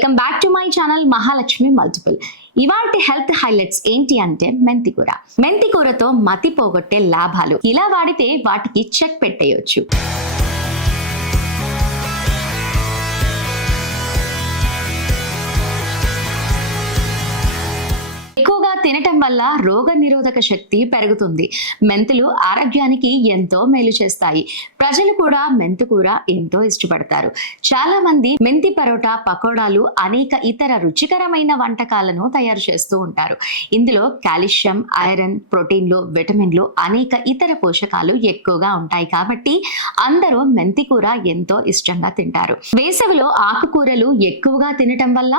Welcome back to my channel Mahalakshmi multiple. ఇవాల్టి health highlights ఏంటి అంటే మెంతికూర. మెంతికూరతో మతి పోగొట్టే లాభాలు. ఇలా వాడితే వాటికి చెక్ పెట్టేయొచ్చు. ఎక్కువగా తినటం వల్ల రోగ నిరోధక శక్తి పెరుగుతుంది. మెంతులు ఆరోగ్యానికి ఎంతో మేలు చేస్తాయి. ప్రజలు కూడా మెంతికూర ఎంతో ఇష్టపడతారు. చాలా మంది మెంతి పరోటా, పకోడాలు, అనేక ఇతర రుచికరమైన వంటకాలను తయారు చేస్తూ ఉంటారు. ఇందులో కాల్షియం, ఐరన్, ప్రోటీన్లు, విటమిన్లు, అనేక ఇతర పోషకాలు ఎక్కువగా ఉంటాయి కాబట్టి అందరూ మెంతికూర ఎంతో ఇష్టంగా తింటారు. వేసవిలో ఆకుకూరలు ఎక్కువగా తినటం వల్ల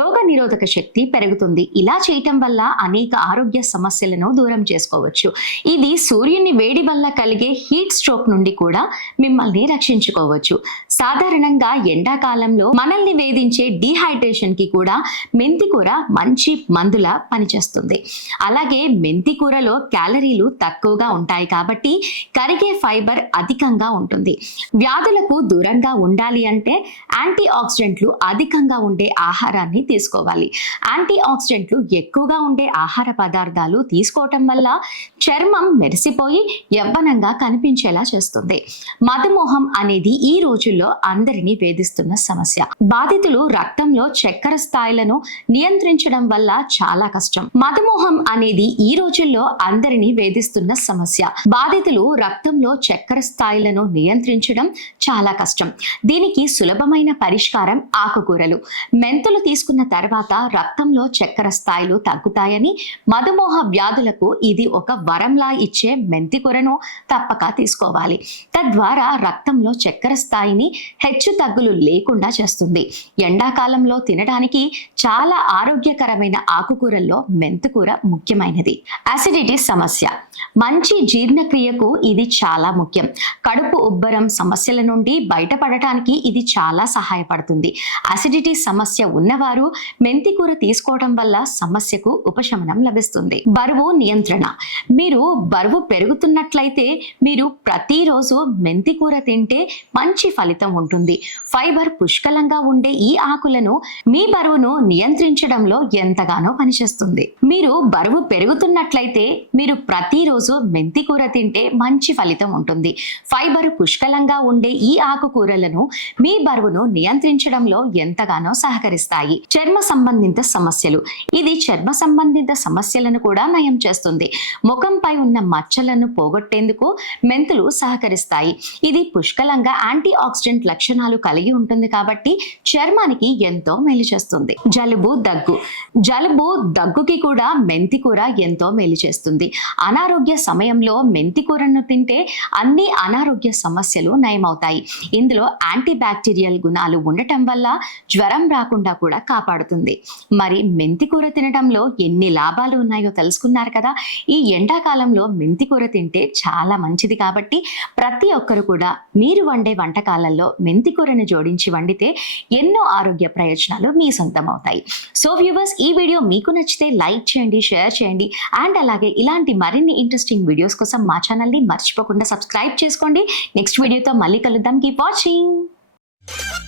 రోగ నిరోధక శక్తి పెరుగుతుంది. ఇలా చేయటం వల్ల అనేక ఆరోగ్య సమస్యలను దూరం చేసుకోవచ్చు. ఇది సూర్యుని వేడి వల్ల కలిగే హీట్ స్ట్రోక్ నుండి కూడా మిమ్మల్ని రక్షించుకోవచ్చు. సాధారణంగా ఎండాకాలంలో మనల్ని వేధించే డీహైడ్రేషన్ కి కూడా మెంతికూర మంచి మందులా పనిచేస్తుంది. అలాగే మెంతికూరలో క్యాలరీలు తక్కువగా ఉంటాయి కాబట్టి కరిగే ఫైబర్ అధికంగా ఉంటుంది. వ్యాధులకు దూరంగా ఉండాలి అంటే యాంటీ ఆక్సిడెంట్లు అధికంగా ఉండే ఆహారాన్ని తీసుకోవాలి. యాంటీ ఆక్సిడెంట్లు ఎక్కువగా ఉండే ఆహార పదార్థాలు తీసుకోవటం వల్ల చర్మం మెరిసిపోయి యవ్వనంగా కనిపించేలా చేస్తుంది. మధుమేహం అనేది ఈ రోజుల్లో అందరినీ వేధిస్తున్న సమస్య. బాధితులు రక్తంలో చక్కెర స్థాయిలను నియంత్రించడం వల్ల చాలా కష్టం. మధుమేహం అనేది ఈ రోజుల్లో అందరినీ వేధిస్తున్న సమస్య. బాధితులు రక్తంలో చక్కెర స్థాయిలను నియంత్రించడం చాలా కష్టం. దీనికి సులభమైన పరిష్కారం ఆకుకూరలు. మెంతులు తీసుకున్న తర్వాత రక్తంలో చక్కెర స్థాయిలు తగ్గుతాయని, మధుమేహ వ్యాధులకు ఇది ఒక వరంలా ఇచ్చే మెంతికూరను తప్పక తీసుకోవాలి. తద్వారా రక్తంలో చక్కెర స్థాయిని హెచ్చు తగ్గులు లేకుండా చేస్తుంది. ఎండాకాలంలో తినడానికి చాలా ఆరోగ్యకరమైన ఆకుకూరల్లో మెంతికూర ముఖ్యమైనది. అసిడిటీ సమస్య. మంచి జీర్ణక్రియకు ఇది చాలా ముఖ్యం. కడుపు ఉబ్బరం సమస్యల నుండి బయటపడటానికి ఇది చాలా సహాయపడుతుంది. అసిడిటీ సమస్య ఉన్నవారు మెంతికూర తీసుకోవడం వల్ల సమస్యకు ఉపశమనం లభిస్తుంది. బరువు నియంత్రణ. మీరు బరువు పెరుగుతున్నట్లయితే మీరు ప్రతిరోజు మెంతికూర తింటే మంచి ఫలితం ఉంటుంది. ఫైబర్ పుష్కలంగా ఉండే ఈ ఆకులను మీ బరువును నియంత్రించడంలో ఎంతగానో పనిచేస్తుంది. మీరు బరువు పెరుగుతున్నట్లయితే మీరు ప్రతిరోజు మెంతికూర తింటే మంచి ఫలితం ఉంటుంది. ఫైబర్ పుష్కలంగా ఉండే ఈ ఆకుకూరలను మీ బరువును నియంత్రించడంలో ఎంతగానో సహకరిస్తాయి. చర్మ సంబంధిత సమస్యలు. ఇది చర్మ సంబంధిత సమస్యలను కూడా నయం చేస్తుంది. ముఖంపై ఉన్న మచ్చలను పోగొట్టేందుకు మెంతులు సహకరిస్తాయి. ఇది పుష్కలంగా యాంటీ ఆక్సిడెంట్ లక్షణాలు కలిగి ఉంటుంది కాబట్టి చర్మానికి ఎంతో మేలు చేస్తుంది. జలుబు, దగ్గు. జలుబు, దగ్గుకి కూడా మెంతికూర ఎంతో మేలు చేస్తుంది. అనారోగ్య సమయంలో మెంతికూరను తింటే అన్ని అనారోగ్య సమస్యలు నయమవుతాయి. ఇందులో యాంటీ బ్యాక్టీరియల్ గుణాలు ఉండటం వల్ల జ్వరం రాకుండా కూడా కాపాడుతుంది. మరి మెంతికూర తినడంలో ఎన్ని లాభాలు ఉన్నాయో తెలుసుకున్నారు కదా. ఈ ఎండాకాలంలో మెంతికూర తింటే చాలా మంచిది కాబట్టి ప్రతి ఒక్కరు కూడా మీరు వండే వంటకాలలో మెంతికూరను జోడించి వండితే ఎన్నో ఆరోగ్య ప్రయోజనాలు మీ సొంతం అవుతాయి. సో వ్యూవర్స్, ఈ వీడియో మీకు నచ్చితే లైక్ చేయండి, షేర్ చేయండి అండ్ అలాగే ఇలాంటి మరిన్ని ఇంట్రెస్టింగ్ వీడియోస్ కోసం మా ఛానల్ని మర్చిపోకుండా సబ్స్క్రైబ్ చేసుకోండి. నెక్స్ట్ వీడియోతో మళ్ళీ కలుద్దాం. Keep watching.